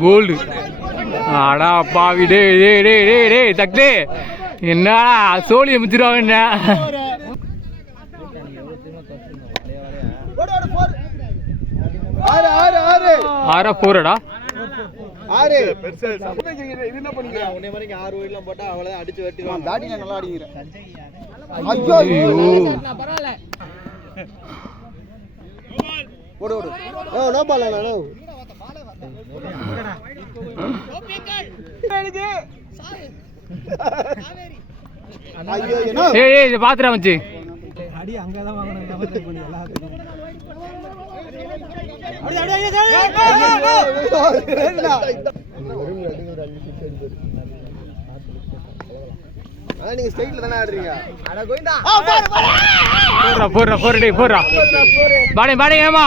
Gold. அடா பாவி, டே டே டே டே டே தக்டே, என்னடா சோழியை மிச்சிருவாங்க என்ன? ஆறா போறடா பாத்துடா மச்சி. நீங்க ஸ்ட்ரைட்ல தானே ஆடுறீங்க. போடுறா போடுறா போடுறா போடுறா பாடி பாடி ஏமா